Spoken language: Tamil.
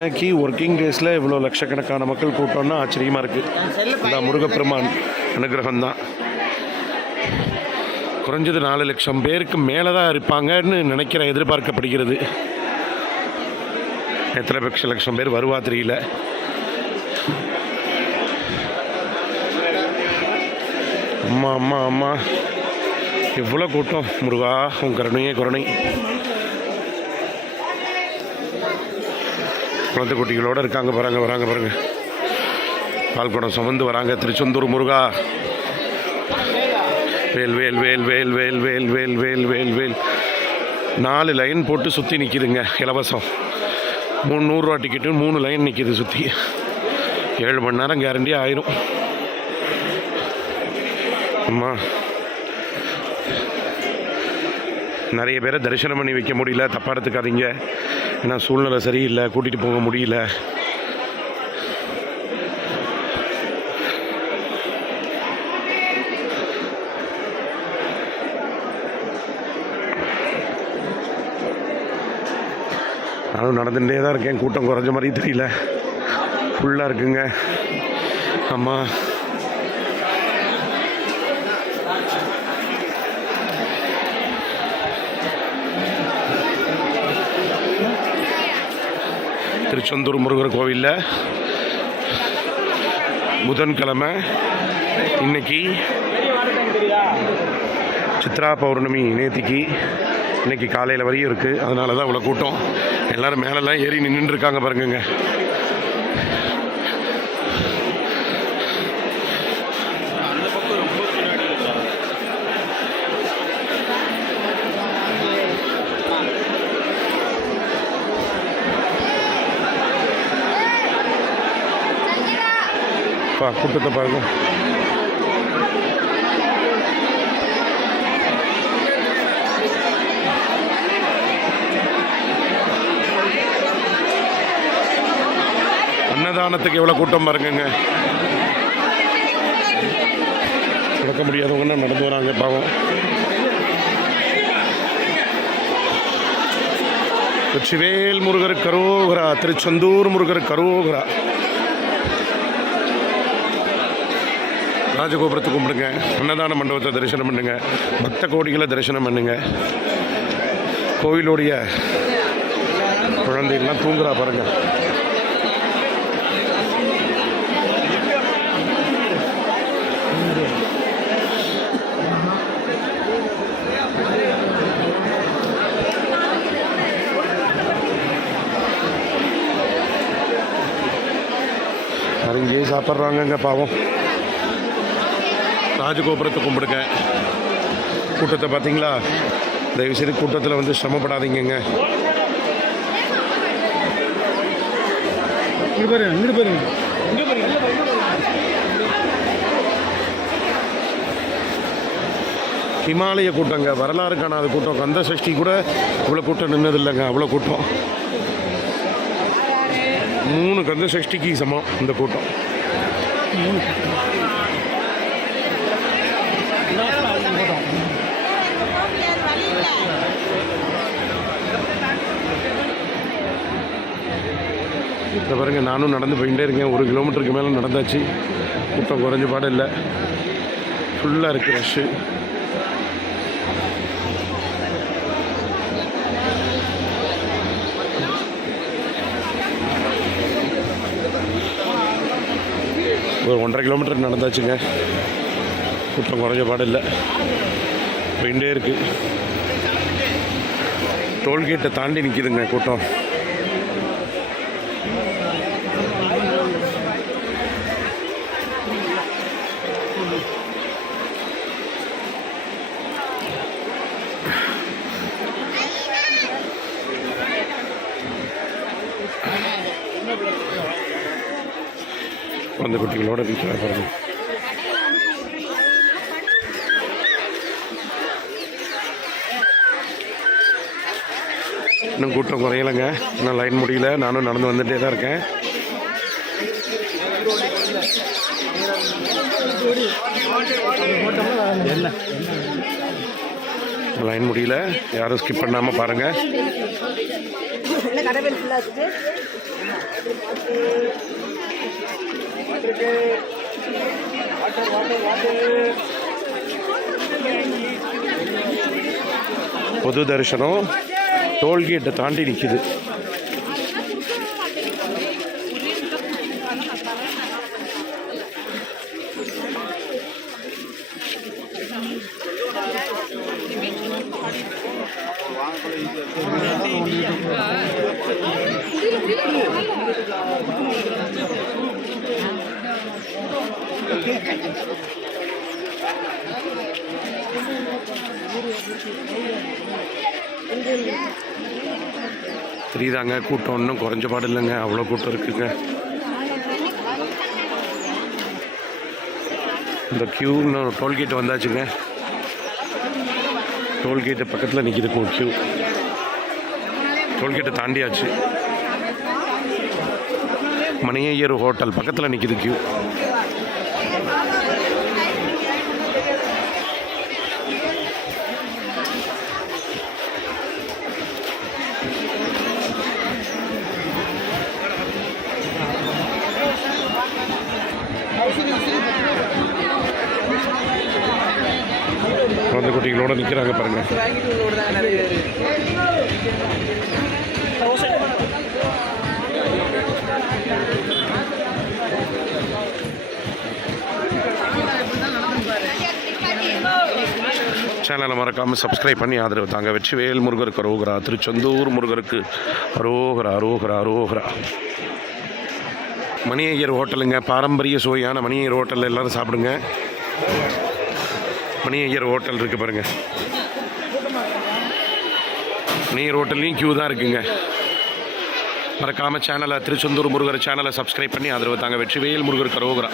இன்னைக்கு ஒர்க்கிங் டேஸில் இவ்வளோ லட்சக்கணக்கான மக்கள் கூட்டம்னா ஆச்சரியமாக இருக்குது. இந்த முருகப்பெருமான் அனுகிரகம் தான். குறைஞ்சது 4 லட்சம் பேருக்கு மேலே தான் இருப்பாங்கன்னு எதிர்பார்க்கப்படுகிறது. எத்தனை லட்சம் பேர் வருவா தெரியல. அம்மா அம்மா அம்மா எவ்வளோ கூட்டம்! முருகா உன் கருணையே கருணை. குழந்தை குட்டிகளோடு இருக்காங்க வராங்க. பால் குடம் சுமந்து வராங்க. திருச்செந்தூர் முருகா வேல் வேல் வேல் வேல் வேல் வேல் வேல் வேல் வேல் வேல். 4 லைன் போட்டு சுற்றி நிற்கிதுங்க. இலவசம் 300 ரூபா டிக்கெட்டு 3 லைன் நிற்கிது சுற்றி. 7 மணி நேரம் கேரண்டி ஆயிரும். அம்மா நிறைய பேரை தரிசனம் பண்ணி வைக்க முடியல, தப்பாக எடுத்துக்காதீங்க. ஏன்னா சூழ்நிலை சரியில்லை, கூட்டிகிட்டு போக முடியல. நானும் நடந்துகிட்டே தான் இருக்கேன். கூட்டம் குறைஞ்ச மாதிரி தெரியல, ஃபுல்லாக இருக்குங்க. அம்மா திருச்செந்தூர் முருகர் கோவிலில் புதன்கிழமை இன்னைக்கு சித்ரா பௌர்ணமி. நேத்திக்கு இன்னைக்கு காலையில் வரையும் இருக்குது. அதனால தான் இவ்வளோ கூட்டம். எல்லோரும் மேலெல்லாம் ஏறி நின்றுருக்காங்க பாருங்க. கூட்டத்தை பாருங்க. அன்னதானத்துக்கு எவ்வளோ கூட்டம் பாருங்க. நடக்க முடியாதவங்கன்னா நடந்து வராங்க பாவம். வெற்றிவேல் முருகர் கரோகரா, திருச்செந்தூர் முருகர் கரோகரா. ராஜகோபுரத்தை கும்பிடுங்க, அன்னதான மண்டபத்தை தரிசனம் பண்ணுங்க, பக்த கோடிகளை தரிசனம் பண்ணுங்க. கோவிலுடைய குழந்தைகள்லாம் தூங்குறா பாருங்க. அங்கேயே சாப்பிட்றாங்கங்க பாவம். ராஜகோபுரத்தை கும்பிடுங்க. கூட்டத்தை பார்த்தீங்களா? தயவுசெய்து கூட்டத்தில் வந்து சிரமப்படாதீங்க. ஹிமாலய கூட்டங்க, வரலாறு காணாத கூட்டம். கந்த சஷ்டி கூட இவ்வளோ கூட்டம் நின்னதில்லைங்க. அவ்வளோ கூட்டம். 3 கந்த சஷ்டிக்கு சமம் இந்த கூட்டம். இதை பாருங்க, நானும் நடந்து போயிட்டே இருக்கேன். 1 கிலோமீட்டருக்கு மேலே நடந்தாச்சு. கூட்டம் குறைஞ்ச பாடு இல்லை, ஃபுல்லாக இருக்குது ரஷ்ஷு. ஒரு 1.5 கிலோமீட்டர் நடந்தாச்சுங்க. கூட்டம் குறைஞ்ச பாடு இல்லை, போயிட்டே இருக்குது. டோல்கேட்டை தாண்டி நிற்கிதுங்க கூட்டம். குழந்தை குட்டிகளோட வீட்டில் பாருங்க. இன்னும் கூட்டம் குறையலைங்க. இன்னும் லைன் முடியல. நானும் நடந்து வந்துகிட்டே தான் இருக்கேன். லைன் முடியல. யாரும் ஸ்கிப் பண்ணாமல் பாருங்கள். பொது தரிசனம் டோல்கேட்டை தாண்டி நிற்கிது. தெரியுதாங்க, கூட்டம் இன்னும் குறைஞ்ச பாடு இல்லைங்க, அவ்வளோ கூட்டம் இருக்குங்க. இந்த க்யூ இன்னும் டோல்கேட் வந்தாச்சுங்க. டோல்கேட்டு பக்கத்தில் நிற்கிது க்யூ. டோல்கேட்டை தாண்டியாச்சு. மணியையர் ஹோட்டல் பக்கத்தில் நிற்கிது க்யூ. குழந்தை குட்டிகளோட நிற்கிறாங்க பாருங்க. சேனலை மறக்காமல் சப்ஸ்கிரைப் பண்ணி ஆதரவு தாங்க. வெற்றிவேல் முருகருக்கு அரோகரா. திருச்செந்தூர் முருகருக்கு அரோகரா அரோகரா அரோகரா. மணியையர் ஹோட்டலுங்க, பாரம்பரிய சுவையான மணியையர் ஹோட்டலில் எல்லோரும் சாப்பிடுங்க. மணியையர் ஹோட்டல் இருக்குது பாருங்கள். மணியையர் ஹோட்டல்லையும் க்யூ தான் இருக்குங்க. மறக்காமல் சேனலை திருச்செந்தூர் முருகர் சேனலை சப்ஸ்கிரைப் பண்ணி ஆதரவு தாங்க. வெற்றிவேல் முருகருக்கு அரோகரா.